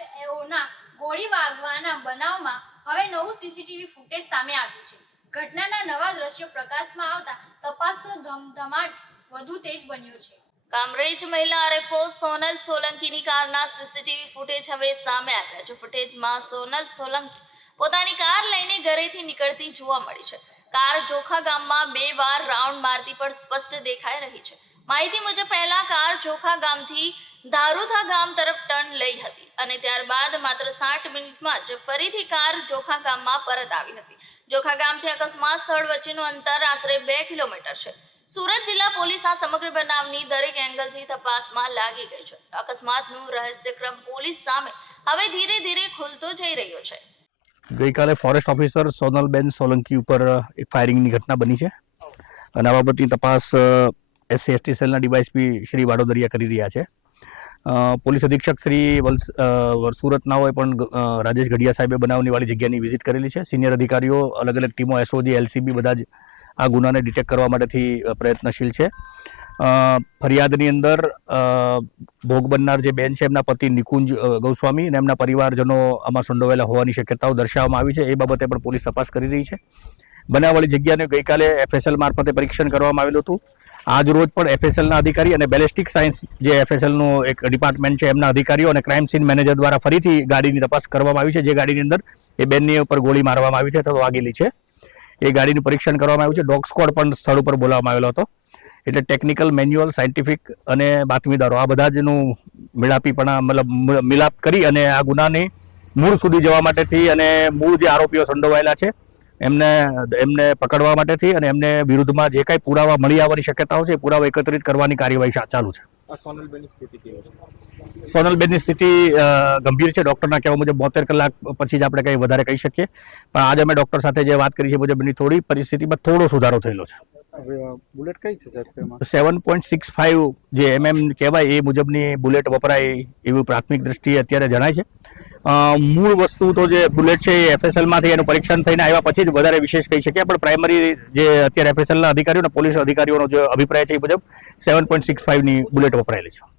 એફએઓના ગોળી વાગવાના બનાવમાં હવે નવું સીસીટીવી ફૂટેજ સામે આવ્યું છે. ઘટનાના નવા દ્રશ્યો પ્રકાશમાં આવતા તપાસનો ધમધમાટ વધુ તેજ બન્યો છે. કામરેજ મહિલા આરએફઓ સોનલ સોલંકીની કારના સીસીટીવી ફૂટેજ હવે સામે આવ્યા. છે ફૂટેજમાં સોનલ સોલંકી પોતાની કાર લઈને ઘરેથી નીકળતી જોવા મળી છે. કાર જોખા ગામમાં બે વાર રાઉન્ડ મારતી પણ સ્પષ્ટ દેખાઈ રહી છે. માહિતી મુજબ, પહેલા કાર જોખા ગામથી ધારુથા ગામ તરફ ટર્ન લઈ હતી અને ત્યારબાદ માત્ર સાઠ મિનિટમાં જ ફરીથી કાર જોખા ગામમાં પરત આવી હતી. જોખા ગામથી અકસ્માત સ્થળ વચ્ચેનું અંતર આશરે બે કિલોમીટર છે. સુરત જિલ્લા પોલીસ આ સમગ્ર બનાવની દરેક એંગલથી તપાસમાં લાગી ગઈ છે. અકસ્માતનું રહસ્યક્રમ પોલીસ સામે હવે ધીરે ધીરે ખુલતો જઈ રહ્યો છે. ગઈકાલે ફોરેસ્ટ ઓફિસર સોનલબેન સોલંકી ઉપર એક ફાયરિંગની ઘટના બની છે. અને આ બાબતની તપાસ એસસી, એસટી સેલના ડીવાયસપી શ્રી વાડોદરિયા કરી રહ્યા છે. પોલીસ અધિક્ષક શ્રી વલ્સ વર- સુરતનાઓએ પણ રાજેશ ઘડિયા સાહેબે બનાવની વાળી જગ્યાની વિઝિટ કરેલી છે. સિનિયર અધિકારીઓ અલગ અલગ ટીમો, એસઓજી, એલસીબી બધા જ આ ગુનાને ડિટેક્ટ કરવા માટેથી પ્રયત્નશીલ છે. ફરિયાદની અંદર ભોગ બનનાર જે બેન છે, એમના પતિ નિકુંજ ગૌસ્વામી અને એમના પરિવારજનો આમાં સંડોવાયેલા હોવાની શક્યતાઓ દર્શાવવામાં આવી છે. એ બાબતે પણ પોલીસ તપાસ કરી રહી છે. બનાવવાળી જગ્યાને ગઈકાલે એફએસએલ મારફતે પરીક્ષણ કરવામાં આવેલું હતું. આજ રોજ પણ એફએસએલના અધિકારી અને બેલેસ્ટિક સાયન્સ જે એફએસએલનું એક ડિપાર્ટમેન્ટ છે, એમના અધિકારીઓ અને ક્રાઇમ સીન મેનેજર દ્વારા ફરીથી ગાડીની તપાસ કરવામાં આવી છે. જે ગાડીની અંદર એ બેનની ઉપર ગોળી મારવામાં આવી છે અથવા વાગેલી છે. એ ગાડીનું પરીક્ષણ કરવામાં આવ્યું છે. ડોગ સ્કોડ પણ સ્થળ ઉપર બોલાવવામાં આવેલો હતો. એટલે ટેકનિકલ મેન્યુઅલ સાયન્ટિફિક અને બાતમીદારો આ બધા જનું મિલાપીપણા, મતલબ મિલાપ કરી અને આ ગુનાની મૂળ સુધી જવા માટેથી અને મૂળ જે આરોપીઓ સંડોવાયેલા છે એમને એમને પકડવા માટેથી અને એમને વિરુદ્ધમાં જે કાંઈ પુરાવા મળી આવવાની શક્યતાઓ છે એ પુરાવા એકત્રિત કરવાની કાર્યવાહી ચાલુ છે. સોનલબેનની સ્થિતિ ગંભીર છે. ડૉક્ટરના કહેવા મુજબ બોતેર કલાક પછી જ આપણે કંઈ વધારે કહી શકીએ. પણ આજે અમે ડૉક્ટર સાથે જે વાત કરી છે મુજબ એની થોડી પરિસ્થિતિમાં થોડો સુધારો થયેલો છે. બુલેટ કઈ છે સાહેબ સેવન પોઈન્ટ સિક્સ ફાઇવ જે એમએમ કહેવાય એ મુજબની બુલેટ વપરાય એવું પ્રાથમિક દ્રષ્ટિએ અત્યારે જણાય છે. મૂળ વસ્તુ તો જે બુલેટ છે એ એફએસએલમાંથી એનું પરીક્ષણ થઈને આવ્યા પછી જ વધારે વિશેષ કહી શકીએ. પણ પ્રાઇમરી જે અત્યારે એફએસએલના અધિકારીઓ અને પોલીસ અધિકારીઓનો જે અભિપ્રાય છે એ મુજબ સેવન પોઈન્ટ સિક્સ ફાઇવની બુલેટ વપરાયેલી છે.